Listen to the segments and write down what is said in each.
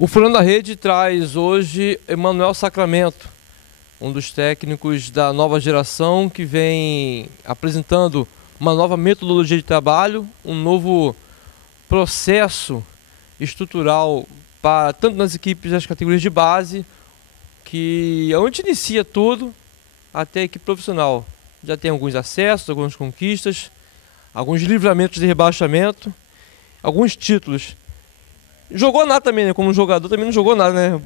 O Furando a Rede traz hoje Emanuel Sacramento, um dos técnicos da nova geração que vem apresentando uma nova metodologia de trabalho, um novo processo estrutural para tanto nas equipes das categorias de base, que é onde inicia tudo, até a equipe profissional. Já tem alguns acessos, algumas conquistas, alguns livramentos de rebaixamento, alguns títulos. Jogou nada também, né? Como jogador também não jogou nada, né?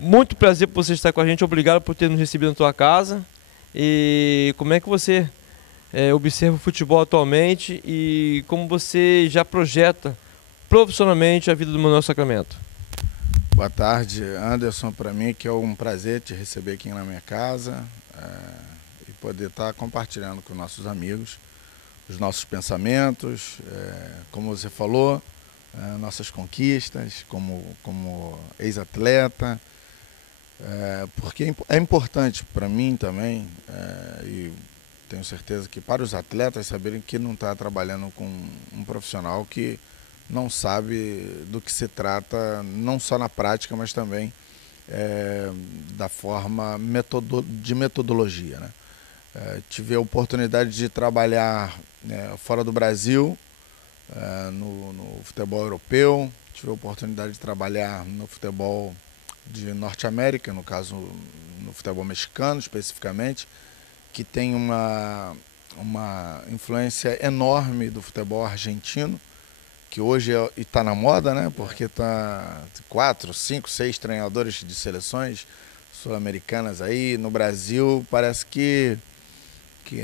Muito prazer por você estar com a gente, obrigado por ter nos recebido na tua casa. E como é que você observa o futebol atualmente e como você já projeta profissionalmente a vida do Emanuel Sacramento? Boa tarde, Anderson. Para mim que é um prazer te receber aqui na minha casa e poder estar compartilhando com nossos amigos os nossos pensamentos, como você falou, nossas conquistas como ex-atleta, porque é importante para mim também, e tenho certeza que para os atletas saberem que não está trabalhando com um profissional que não sabe do que se trata, não só na prática, mas também da forma de metodologia, né? Tive a oportunidade de trabalhar fora do Brasil, no futebol europeu, tive a oportunidade de trabalhar no futebol de Norte América, no caso no futebol mexicano especificamente, que tem uma influência enorme do futebol argentino, que hoje está na moda, né? Porque tá 4, 5, 6 treinadores de seleções sul-americanas aí. No Brasil parece que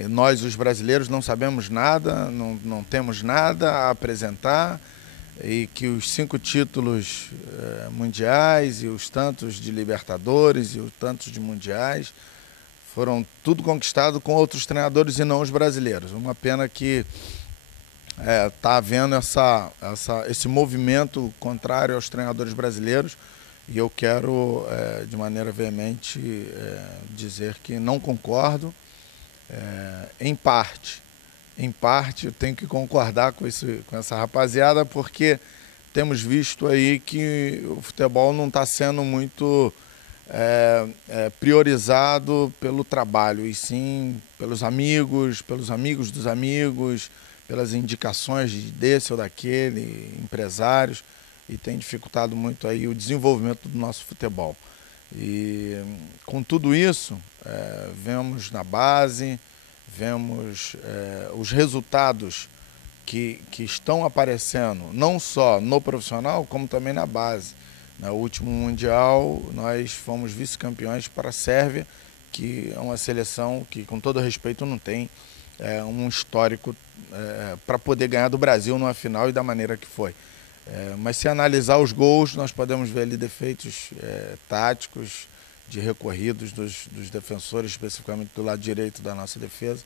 nós, os brasileiros, não sabemos nada, não temos nada a apresentar, e que os 5 títulos mundiais e os tantos de Libertadores e os tantos de mundiais foram tudo conquistado com outros treinadores e não os brasileiros. Uma pena que está havendo esse movimento contrário aos treinadores brasileiros, e eu quero, de maneira veemente, dizer que não concordo. Em parte eu tenho que concordar com essa rapaziada, porque temos visto aí que o futebol não está sendo muito priorizado pelo trabalho, e sim pelos amigos dos amigos, pelas indicações desse ou daquele, empresários, e tem dificultado muito aí o desenvolvimento do nosso futebol. E com tudo isso, vemos na base, vemos os resultados que estão aparecendo, não só no profissional, como também na base. No último Mundial, nós fomos vice-campeões para a Sérvia, que é uma seleção que, com todo respeito, não tem um histórico para poder ganhar do Brasil numa final e da maneira que foi. Mas se analisar os gols, nós podemos ver ali defeitos táticos, de recorridos dos defensores, especificamente do lado direito da nossa defesa,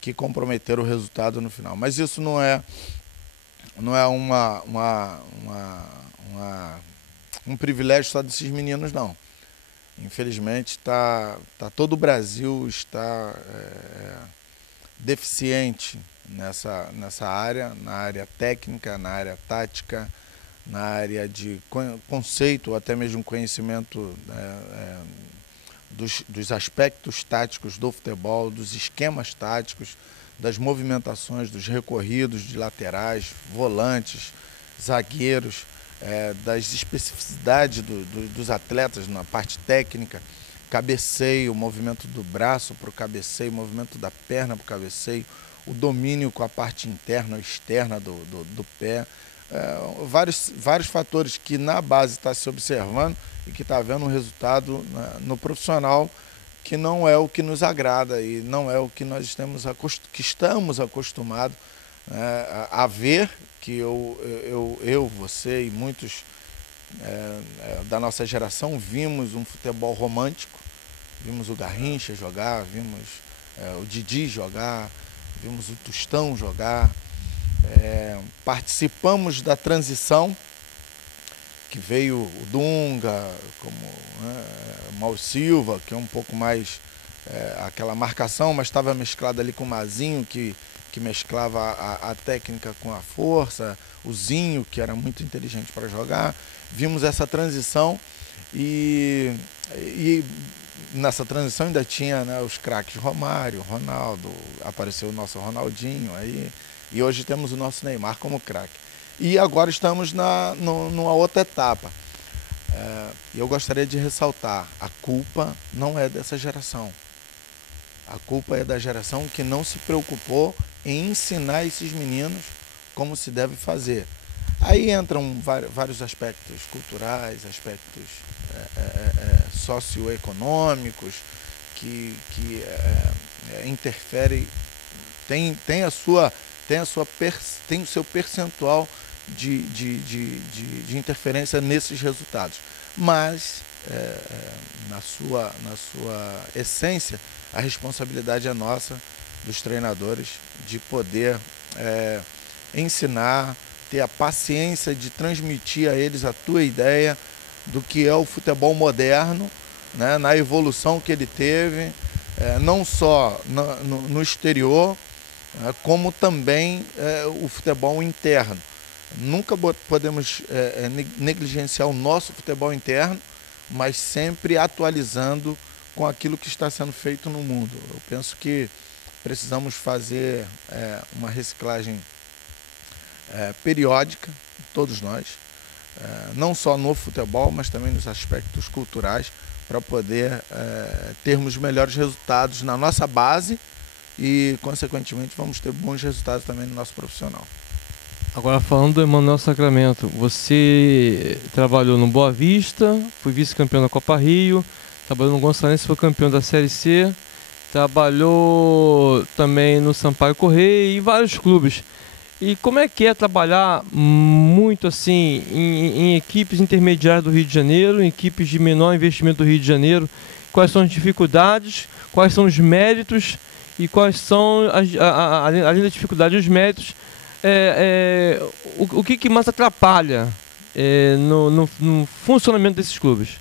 que comprometeram o resultado no final. Mas isso não é um privilégio só desses meninos, não. Infelizmente, todo o Brasil está deficiente nessa área, na área técnica, na área tática, na área de conceito, até mesmo conhecimento dos aspectos táticos do futebol, dos esquemas táticos, das movimentações, dos recorridos de laterais, volantes, zagueiros, das especificidades dos atletas na parte técnica, cabeceio, o movimento do braço para o cabeceio, o movimento da perna para o cabeceio, o domínio com a parte interna ou externa do pé. Vários fatores que na base está se observando e que está havendo um resultado no profissional que não é o que nos agrada e não é o que nós estamos acostumados a ver, que você e muitos da nossa geração vimos um futebol romântico, vimos o Garrincha jogar, vimos o Didi jogar, vimos o Tostão jogar. Participamos da transição, que veio o Dunga, como o Mauro Silva, que é um pouco mais aquela marcação, mas estava mesclado ali com o Mazinho, que que mesclava a técnica com a força, o Zinho, que era muito inteligente para jogar. Vimos essa transição e nessa transição ainda tinha, né, os craques Romário, Ronaldo, apareceu o nosso Ronaldinho aí, e hoje temos o nosso Neymar como craque. E agora estamos numa outra etapa. E eu gostaria de ressaltar, a culpa não é dessa geração. A culpa é da geração que não se preocupou em ensinar esses meninos como se deve fazer. Aí entram vários aspectos culturais, aspectos socioeconômicos que interferem, tem o seu percentual de interferência nesses resultados. Mas, na sua essência, a responsabilidade é nossa, dos treinadores, de poder ensinar, ter a paciência de transmitir a eles a tua ideia do que é o futebol moderno, né, na evolução que ele teve, não só no exterior, como também o futebol interno. Nunca podemos negligenciar o nosso futebol interno, mas sempre atualizando com aquilo que está sendo feito no mundo. Eu penso que precisamos fazer uma reciclagem periódica, todos nós, não só no futebol, mas também nos aspectos culturais, para poder termos melhores resultados na nossa base e, consequentemente, vamos ter bons resultados também no nosso profissional. Agora, falando do Emmanuel Sacramento, você trabalhou no Boa Vista, foi vice-campeão da Copa Rio, trabalhou no Gonçalense, foi campeão da Série C, trabalhou também no Sampaio Corrêa e vários clubes. E como é que é trabalhar muito assim em equipes intermediárias do Rio de Janeiro, em equipes de menor investimento do Rio de Janeiro? Quais são as dificuldades, quais são os méritos e quais são, além da dificuldade, os méritos, o que mais atrapalha no funcionamento desses clubes?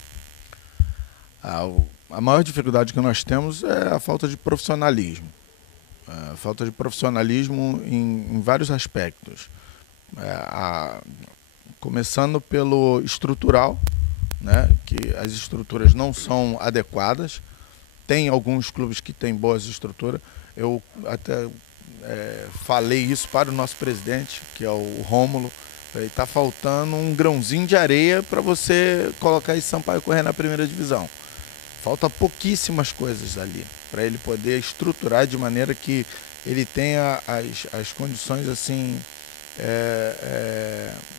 A maior dificuldade que nós temos é a falta de profissionalismo. Falta de profissionalismo em vários aspectos. Começando pelo estrutural, né, que as estruturas não são adequadas. Tem alguns clubes que têm boas estruturas. Eu até falei isso para o nosso presidente, que é o Rômulo. Está faltando um grãozinho de areia para você colocar esse Sampaio Corrêa na primeira divisão. Falta pouquíssimas coisas ali para ele poder estruturar de maneira que ele tenha as condições, assim,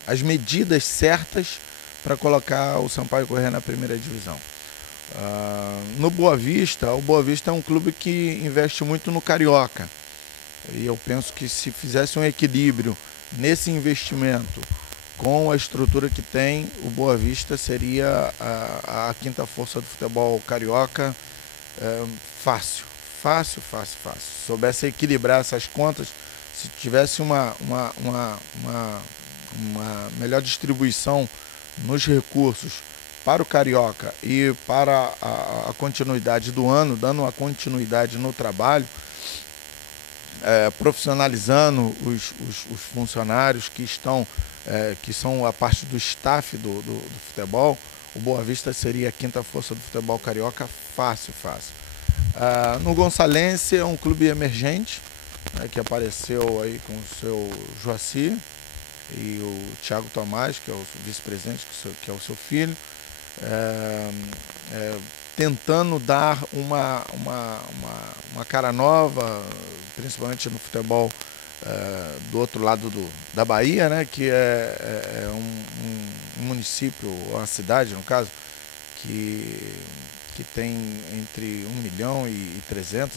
as medidas certas para colocar o Sampaio Corrêa na primeira divisão. No Boa Vista, o Boa Vista é um clube que investe muito no Carioca. E eu penso que se fizesse um equilíbrio nesse investimento com a estrutura que tem, o Boa Vista seria a quinta força do futebol carioca, fácil. Se soubesse equilibrar essas contas, se tivesse uma melhor distribuição nos recursos para o carioca e para a continuidade do ano, dando uma continuidade no trabalho, profissionalizando os funcionários que são a parte do staff do futebol, o Boa Vista seria a quinta força do futebol carioca fácil. No Gonçalense é um clube emergente, né, que apareceu aí com o seu Joaci e o Thiago Tomás, que é o vice-presidente, que é o seu filho, tentando dar uma cara nova, principalmente no futebol do outro lado da Bahia, né, que é um município, uma cidade, no caso, que tem entre 1.300.000 a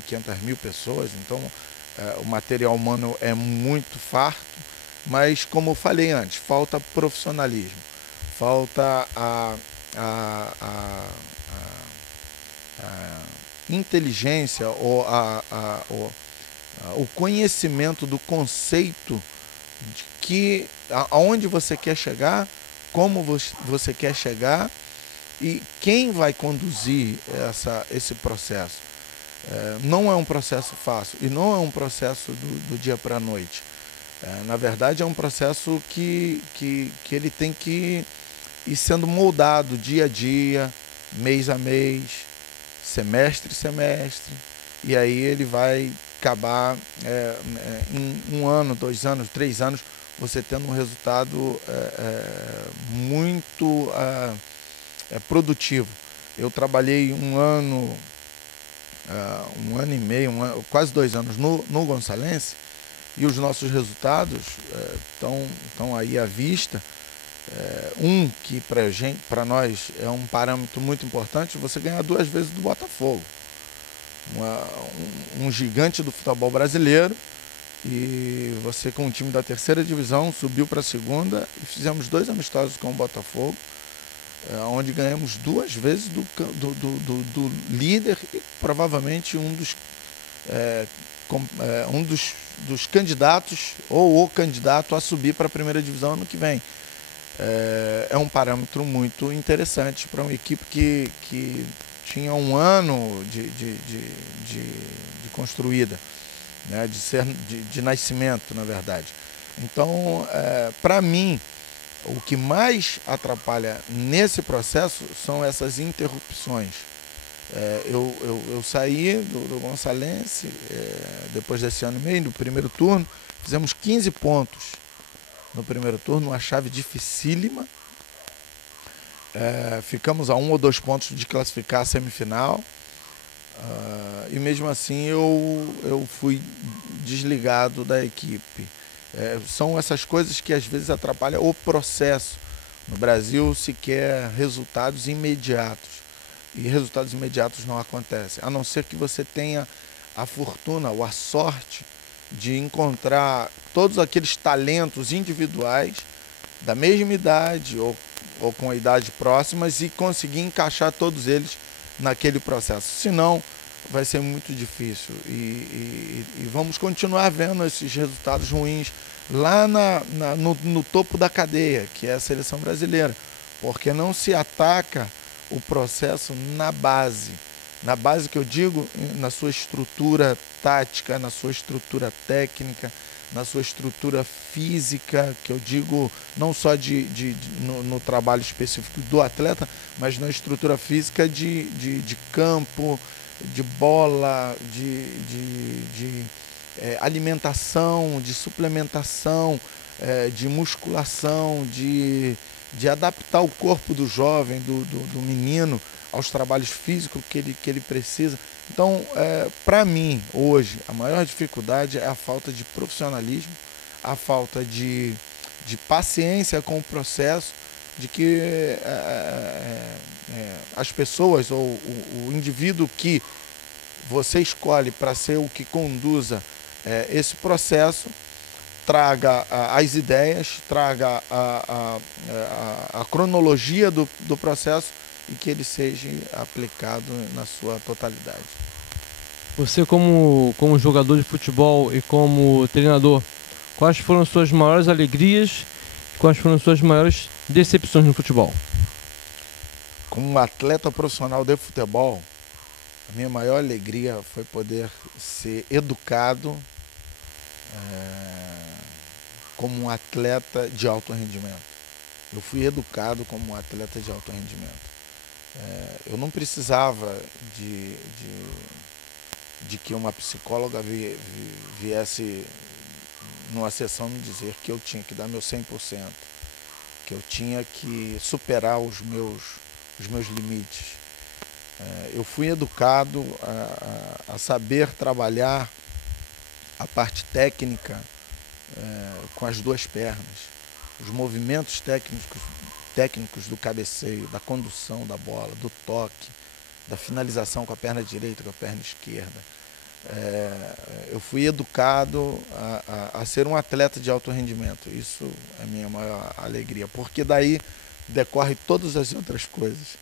1.500.000 pessoas. Então, o material humano é muito farto, mas, como eu falei antes, falta profissionalismo, falta a inteligência ou o conhecimento do conceito de que aonde você quer chegar, como você quer chegar e quem vai conduzir esse processo. Não é um processo fácil e não é um processo do dia para a noite. Na verdade, é um processo que ele tem que ir sendo moldado dia a dia, mês a mês, semestre a semestre, e aí ele vai acabar em 1 ano, 2 anos, 3 anos, você tendo um resultado muito produtivo. Eu trabalhei 1 ano, 1 ano e meio, quase 2 anos no Gonçalense, e os nossos resultados estão aí à vista. Que para nós é um parâmetro muito importante, você ganhar 2 vezes do Botafogo, um gigante do futebol brasileiro, e você com um time da 3ª divisão subiu para a 2ª e fizemos 2 amistosos com o Botafogo, onde ganhamos 2 vezes do líder e provavelmente um dos candidatos ou o candidato a subir para a 1ª divisão ano que vem. É um parâmetro muito interessante para uma equipe que tinha 1 ano de construída, né, de nascimento, na verdade. Então, para mim, o que mais atrapalha nesse processo são essas interrupções. Eu saí do Gonçalense depois desse ano e meio, no primeiro turno, fizemos 15 pontos no primeiro turno, uma chave dificílima. Ficamos a 1 ou 2 pontos de classificar a semifinal. E mesmo assim eu fui desligado da equipe. São essas coisas que às vezes atrapalham o processo. No Brasil se quer resultados imediatos. E resultados imediatos não acontecem, a não ser que você tenha a fortuna ou a sorte de encontrar todos aqueles talentos individuais da mesma idade ou com a idade próximas e conseguir encaixar todos eles naquele processo. Senão, vai ser muito difícil e vamos continuar vendo esses resultados ruins lá no topo da cadeia, que é a seleção brasileira, porque não se ataca o processo na base. Na base que eu digo, na sua estrutura tática, na sua estrutura técnica, na sua estrutura física, que eu digo não só no trabalho específico do atleta, mas na estrutura física de campo, de bola, de alimentação, de suplementação, de musculação, de adaptar o corpo do jovem, do menino, aos trabalhos físicos que ele precisa. Então, para mim, hoje, a maior dificuldade é a falta de profissionalismo, a falta de paciência com o processo, de que as pessoas ou o indivíduo que você escolhe para ser o que conduza esse processo, traga as ideias, traga a cronologia do processo e que ele seja aplicado na sua totalidade. Você como jogador de futebol e como treinador, quais foram suas maiores alegrias e quais foram suas maiores decepções no futebol? Como atleta profissional de futebol, a minha maior alegria foi poder ser educado como um atleta de alto rendimento. Eu fui educado como um atleta de alto rendimento. Eu não precisava de que uma psicóloga viesse numa sessão me dizer que eu tinha que dar meu 100%, que eu tinha que superar os meus limites. Eu fui educado a saber trabalhar a parte técnica com as 2 pernas, os movimentos técnicos do cabeceio, da condução da bola, do toque, da finalização com a perna direita, com a perna esquerda. Eu fui educado a ser um atleta de alto rendimento. Isso é a minha maior alegria, porque daí decorre todas as outras coisas.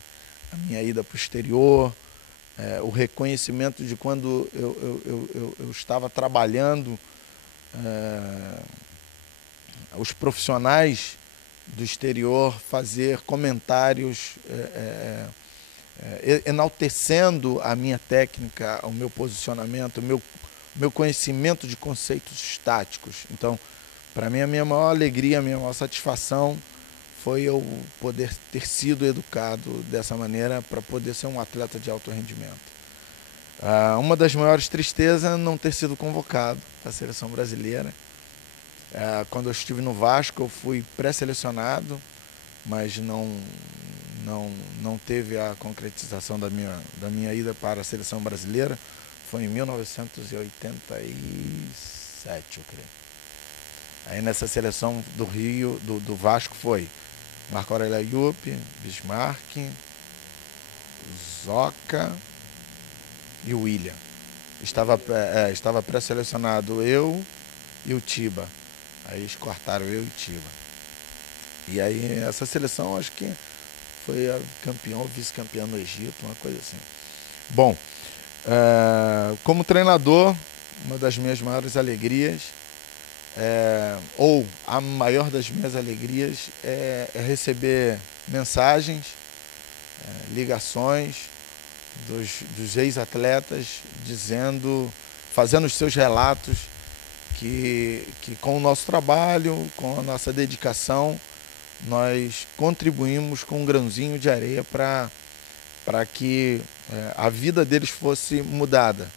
A minha ida para o exterior, o reconhecimento de quando eu estava trabalhando, os profissionais do exterior fazer comentários enaltecendo a minha técnica, o meu posicionamento, o meu conhecimento de conceitos táticos. Então, para mim, a minha maior alegria, a minha maior satisfação foi eu poder ter sido educado dessa maneira para poder ser um atleta de alto rendimento. Uma das maiores tristezas é não ter sido convocado para a seleção brasileira. Quando eu estive no Vasco, eu fui pré-selecionado, mas não teve a concretização da minha ida para a seleção brasileira. Foi em 1987, eu creio. Aí nessa seleção do Rio, do Vasco, foi Marco Aurélio Ayup, Bismarck, Zoca e o William. Estava pré-selecionado eu e o Tiba. Aí eles cortaram eu e Tiba. E aí essa seleção acho que foi a campeão ou vice-campeã no Egito, uma coisa assim. Bom, como treinador, uma das minhas maiores alegrias, ou a maior das minhas alegrias, é receber mensagens, ligações dos ex-atletas fazendo os seus relatos que com o nosso trabalho, com a nossa dedicação, nós contribuímos com um grãozinho de areia para que a vida deles fosse mudada,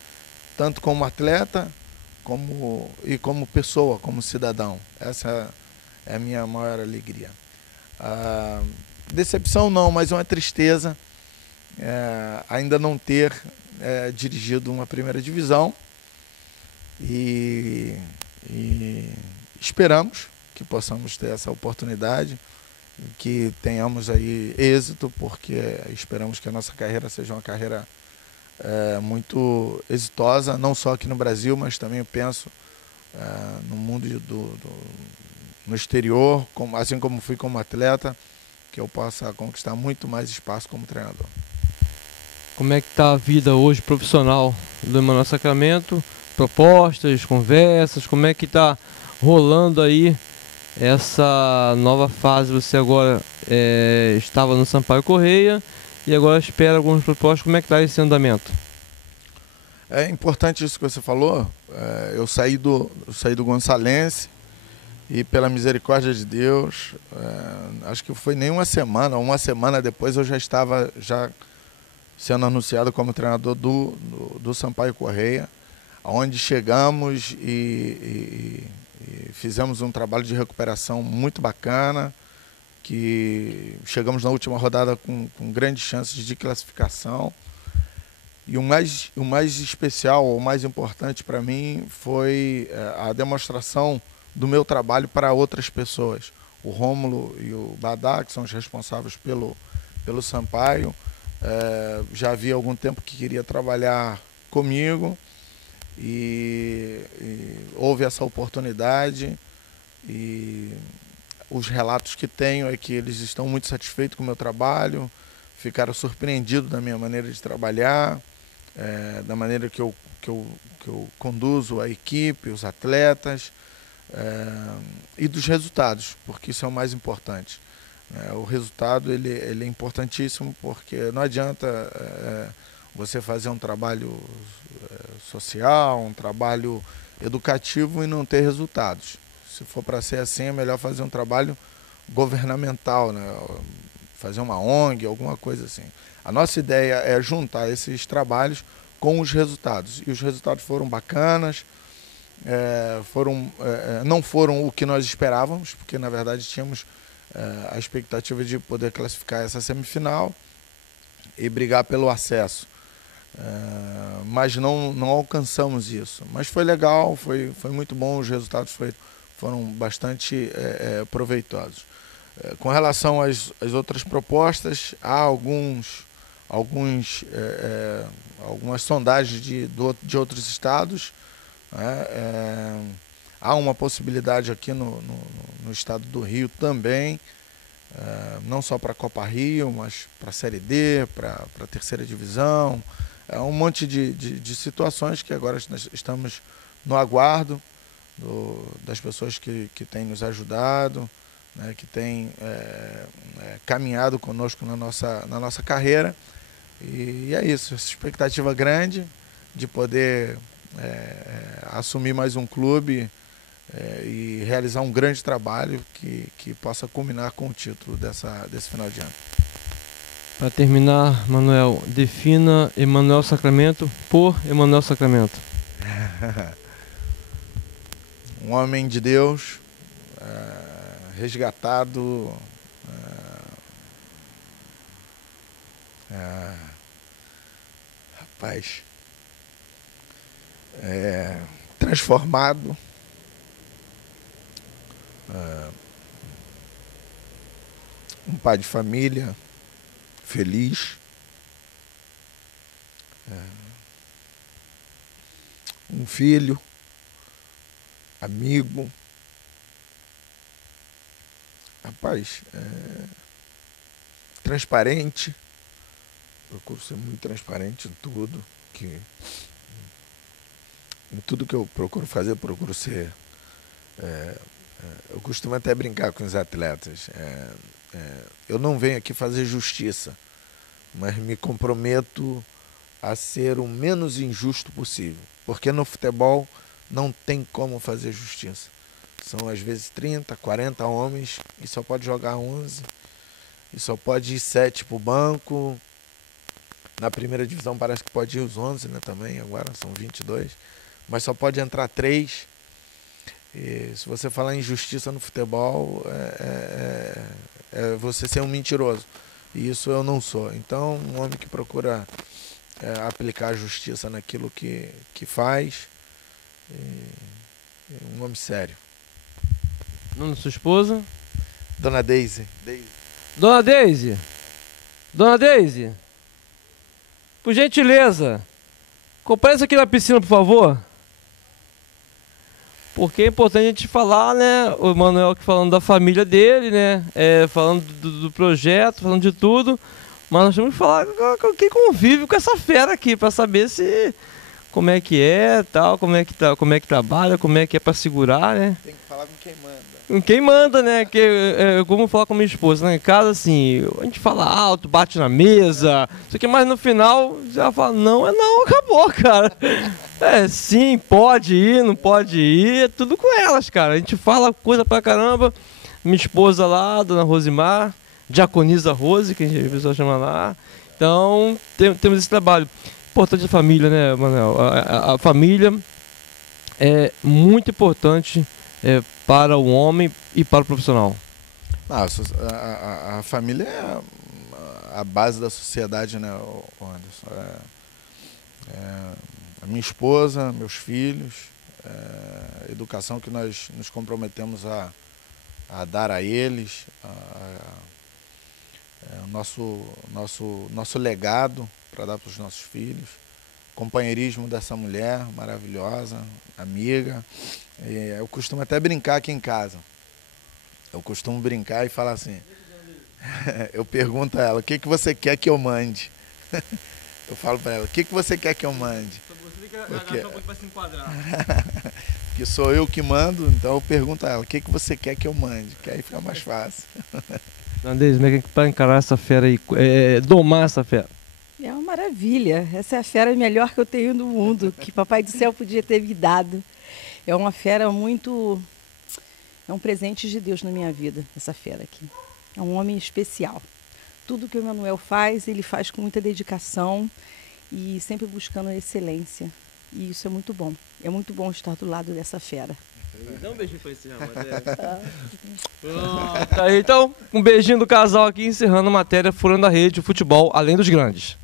tanto como atleta e como pessoa, como cidadão. Essa é a minha maior alegria. Decepção não, mas uma tristeza ainda não ter dirigido uma primeira divisão e esperamos que possamos ter essa oportunidade e que tenhamos aí êxito, porque esperamos que a nossa carreira seja uma carreira muito exitosa, não só aqui no Brasil, mas também eu penso no mundo no exterior, assim como fui como atleta, que eu possa conquistar muito mais espaço como treinador. Como é que está a vida hoje profissional do Emmanuel Sacramento? Propostas, conversas, como é que está rolando aí essa nova fase? Você agora estava no Sampaio Corrêa e agora espera algumas propostas. Como é que está esse andamento? É importante isso que você falou. Eu saí do Gonçalense e, pela misericórdia de Deus, acho que foi nem uma semana depois eu já estava sendo anunciado como treinador do Sampaio Corrêa, onde chegamos e fizemos um trabalho de recuperação muito bacana, que chegamos na última rodada com grandes chances de classificação. E o mais especial, o mais importante para mim foi a demonstração do meu trabalho para outras pessoas. O Rômulo e o Badá, que são os responsáveis pelo Sampaio, já havia algum tempo que queria trabalhar comigo e houve essa oportunidade, e os relatos que tenho é que eles estão muito satisfeitos com o meu trabalho, ficaram surpreendidos da minha maneira de trabalhar, da maneira que eu conduzo a equipe, os atletas, e dos resultados, porque isso é o mais importante. O resultado ele é importantíssimo, porque não adianta você fazer um trabalho social, um trabalho educativo e não ter resultados. Se for para ser assim, é melhor fazer um trabalho governamental, né? Fazer uma ONG, alguma coisa assim. A nossa ideia é juntar esses trabalhos com os resultados. E os resultados foram bacanas, não foram o que nós esperávamos, porque na verdade tínhamos a expectativa de poder classificar essa semifinal e brigar pelo acesso. Mas não alcançamos isso. Mas foi legal, foi muito bom, os resultados foram bastante proveitosos. Com relação às outras propostas, há algumas sondagens de outros estados. Há uma possibilidade aqui no estado do Rio também, não só para a Copa Rio, mas para a Série D, para a terceira divisão. Um monte de situações que agora nós estamos no aguardo das pessoas que têm nos ajudado, né, que têm caminhado conosco na nossa carreira, E é isso, essa expectativa grande de poder assumir mais um clube e realizar um grande trabalho que possa culminar com o título desse final de ano. Para terminar, Manuel, defina Emanuel Sacramento por Emanuel Sacramento. Um homem de Deus, resgatado, rapaz, transformado, um pai de família, feliz, um filho, amigo, rapaz, transparente, procuro ser muito transparente em tudo que eu procuro fazer, procuro ser. Eu costumo até brincar com os atletas. Eu não venho aqui fazer justiça, mas me comprometo a ser o menos injusto possível. Porque no futebol não tem como fazer justiça. São às vezes 30, 40 homens e só pode jogar 11. E só pode ir 7 para o banco. Na primeira divisão parece que pode ir os 11, né, também, agora são 22. Mas só pode entrar 3. E se você falar em justiça no futebol, é você ser um mentiroso. E isso eu não sou. Então, um homem que procura aplicar a justiça naquilo que faz. Um homem sério. Nome da sua esposa? Dona Deise. Dona Deise! Dona Deise! Por gentileza, compareça aqui na piscina, por favor. Porque é importante a gente falar, né? O Manuel aqui falando da família dele, né? Falando do projeto, falando de tudo. Mas nós temos que falar com quem convive com essa fera aqui, para saber se como é que é, tal, como é que trabalha, como é que é para segurar, né? Tem que falar com quem manda. Com quem manda, né? Como falar com a minha esposa, né? Em casa, assim, a gente fala alto, bate na mesa, isso aqui, mas no final ela fala, não, acabou, cara. Sim, pode ir, não pode ir, é tudo com elas, cara. A gente fala coisa pra caramba. Minha esposa lá, Dona Rosimar, Diaconisa Rose, que a pessoa chama lá. Então, temos esse trabalho. Importante a família, né, Manuel? A família é muito importante para o homem e para o profissional. A família é a base da sociedade, né, Anderson? A minha esposa, meus filhos, a educação que nós nos comprometemos a dar a eles, o nosso legado para dar para os nossos filhos, companheirismo dessa mulher maravilhosa, amiga. Eu costumo até brincar aqui em casa. Eu costumo brincar e falar assim, eu pergunto a ela, o que você quer que eu mande? Eu falo para ela, o que você quer que eu mande? Porque sou eu que mando, então eu pergunto a ela, o que você quer que eu mande? Que aí fica mais fácil. Andrés, como é que para encarar essa fera aí, domar essa fera? É uma maravilha, essa é a fera melhor que eu tenho no mundo, que Papai do Céu podia ter me dado. É uma fera muito... É um presente de Deus na minha vida, essa fera aqui. É um homem especial. Tudo que o Emanuel faz, ele faz com muita dedicação e sempre buscando a excelência. E isso é muito bom. É muito bom estar do lado dessa fera. Dá um beijinho pra encerrar a matéria. Pronto, aí então, um beijinho do casal aqui, encerrando a matéria Furando a Rede, o futebol além dos grandes.